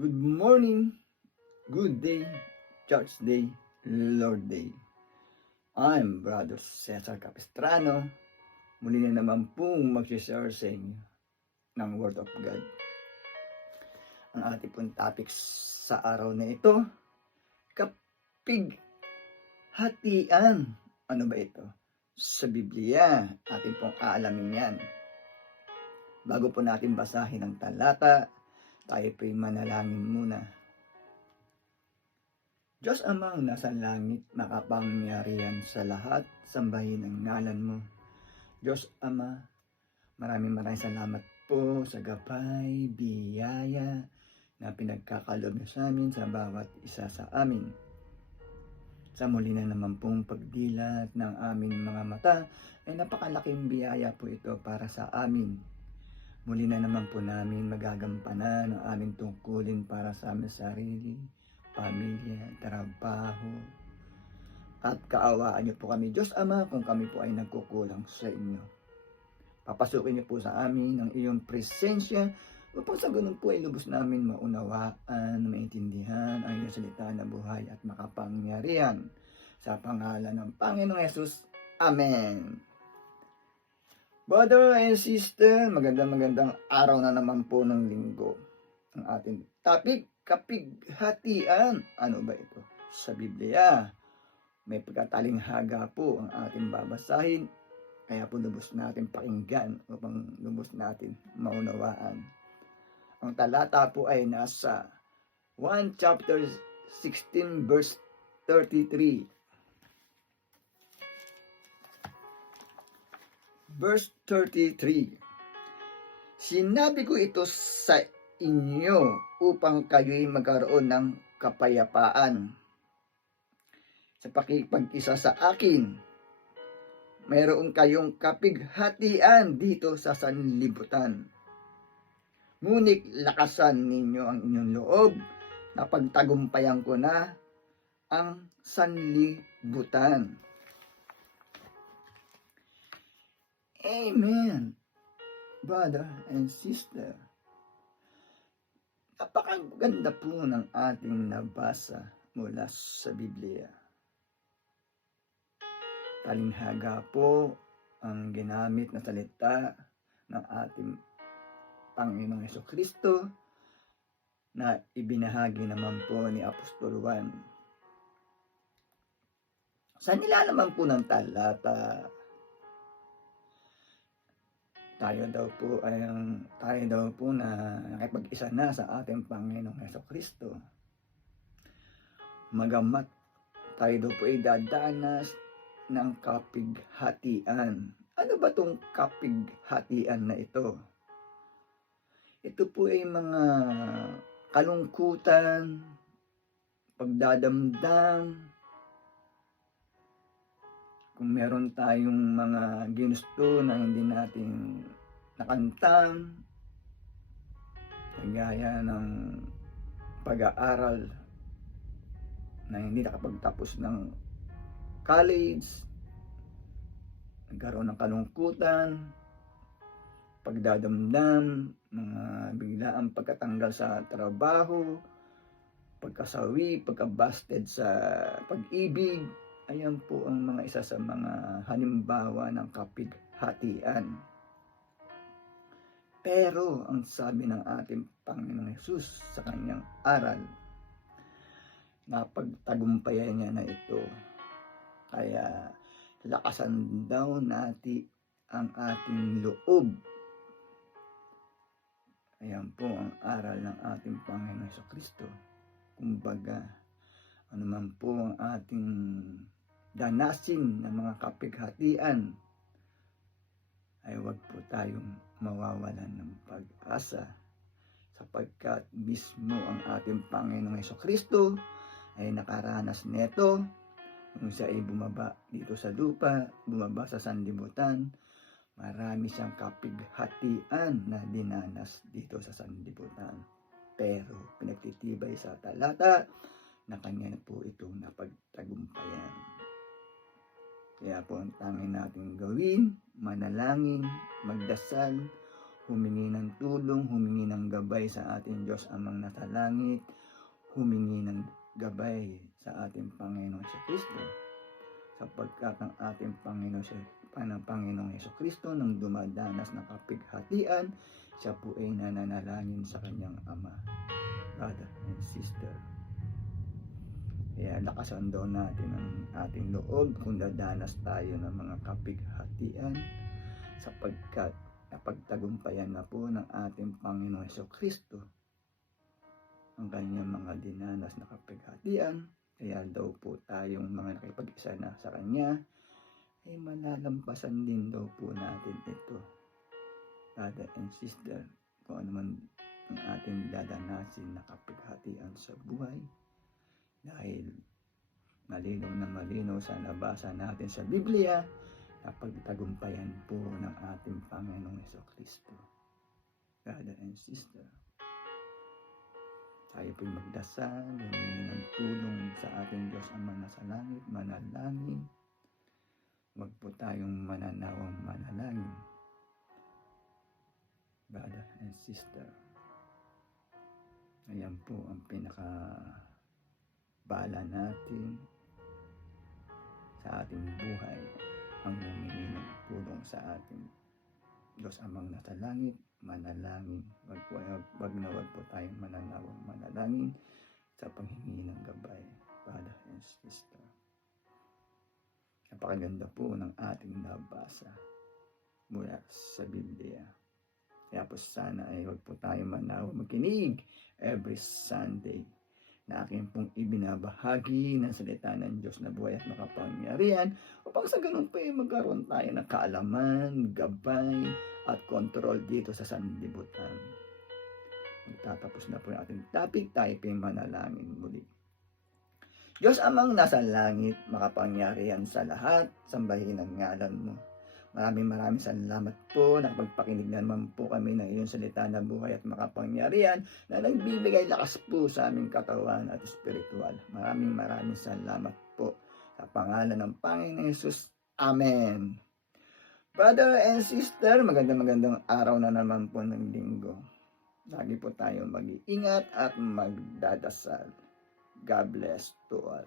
Good morning, good day, church day, Lord day. I'm Brother Cesar Capistrano. Muli na naman pong mag-share sa inyo ng Word of God. Ang ating pong topic sa araw na ito, kapighatian. Ano ba ito? Sa Biblia, ating pong aalamin yan. Bago po natin basahin ang talata, tayo po'y manalangin muna. Diyos Amang nasa langit, makapangyarihan sa lahat, sambahin ang ngalan mo. Diyos Ama, maraming salamat po sa gabay, biyaya na pinagkakalob niyo sa amin sa bawat isa sa amin. Sa muli na naman pong pagdilat ng aming mga mata, ay napakalaking biyaya po ito para sa amin. Muli na naman po namin magagampanan ang aming tungkulin para sa aming sarili, pamilya, trabaho, at kaawaan niyo po kami, Diyos Ama, kung kami po ay nagkukulang sa inyo. Papasukin niyo po sa amin ang iyong presensya upang sa ganun po ay lubos namin maunawaan, maintindihan ang iyong salita na buhay at makapangyarihan. Sa pangalan ng Panginoong Yesus, Amen. Brother and sister, magandang araw na naman po ng linggo. Ang ating topic, kapighatian. Ano ba ito? Sa Biblia, may pagkatalinghaga po ang ating babasahin. Kaya po lubos natin pakinggan upang lubos natin maunawaan. Ang talata po ay nasa 1 chapter 16 verse 33. Verse 33. Sinabi ko ito sa inyo upang kayo'y magkaroon ng kapayapaan. Sa pakikipag-isa sa akin, mayroon kayong kapighatian dito sa sanlibutan. Ngunit lakasan ninyo ang inyong loob na pagtagumpayan ko na ang sanlibutan. Amen, brother and sister. Napakaganda po ng ating nabasa mula sa Biblia. Talinghaga po ang ginamit na salita ng ating Panginoong Jesucristo na ibinahagi naman po ni Apostol Juan. Sa nilalaman po ng talata, tayo daw po na nakipag-isa na sa ating Panginoong Jesucristo. Magamat tayo daw po ay dadanas ng kapighatian. Ano ba tong kapighatian na ito? Ito po ay mga kalungkutan, pagdadamdam, kung meron tayong mga ginusto na hindi natin nakamtan, gaya ng pag-aaral na hindi nakapagtapos ng college, nagkaroon ng kalungkutan, pagdadamdam, mga biglaang pagkatanggal sa trabaho, pagkasawi, pagkabasted sa pag-ibig. Ayan po ang mga isa sa mga halimbawa ng kapighatian. Pero ang sabi ng ating Panginoong Hesus sa kanyang aral, napagtagumpayan niya na ito. Kaya lakasan daw natin ang ating loob. Ayan po ang aral ng ating Panginoong Jesucristo. Kumbaga, ano man po ang ating danasin ng mga kapighatian, ay huwag po tayong mawawalan ng pag-asa, sapagkat mismo ang ating Panginoong Jesucristo ay nakaranas neto nung siya ay bumaba dito sa lupa, bumaba sa sanlibutan. Marami siyang kapighatian na dinanas dito sa sanlibutan. Pero pinagtitibay sa talata na kanya na po itong napagtagumpayan. Kaya po ang tanging natin gawin, manalangin, magdasal, humingi ng tulong, humingi ng gabay sa ating Diyos Amang nasa langit, humingi ng gabay sa ating Panginoon sa Kristo, sapagkat ang ating Panginoong Jesucristo nang dumadanas ng kapighatian, siya po ay nananalangin sa kanyang Ama. Brother and sister, kaya lakasan daw natin ang ating loob kung dadanas tayo ng mga kapighatian, sapagkat napagtagumpayan na po ng ating Panginoong Jesucristo ang kanyang mga dinanas na kapighatian. Kaya daw po tayong mga nakipag-isa na sa kanya ay malalampasan din daw po natin ito. Brother and sister, kung ano man ang ating dadanasin na kapighatian sa buhay, dahil malinaw na malinaw sa nabasa natin sa Biblia, napagtagumpayan po ng ating Panginoong Jesucristo. Brother and sister, tayo po'y magdasal, humingi ng tulong sa ating Diyos Ama nasa langit, manalangin. Huwag po tayong mananawang manalangin. Brother and sister, ayan po ang pinakabala natin sa ating buhay, ang humingi ng tulong sa ating Diyos Amang nasa langit, manalangin. Wag po tayong mananawang manalangin sa panghingi ng gabay, brother and sister. Napakaganda po ng ating nabasa mula sa Biblia. Kaya po sana ay wag po tayong manawang makinig every Sunday na aking pong ibinabahagi ng salita ng Diyos na buhay at makapangyarihan, upang sa ganun po ay magkaroon tayo ng kaalaman, gabay, at kontrol dito sa sanlibutan. Magtatapos na po yung ating topic, tayo po yung manalangin muli. Diyos Amang nasa langit, makapangyarihan sa lahat, sambahin ang ngalan mo. Maraming salamat po na pagpakinig naman po kami ng iyong salita na buhay at makapangyarihan na nagbibigay lakas po sa aming katawan at espiritual. Maraming salamat po sa pangalan ng Panginoon Hesus. Amen. Brother and sister, magandang araw na naman po ng linggo. Lagi po tayo mag-iingat at magdadasal. God bless to all.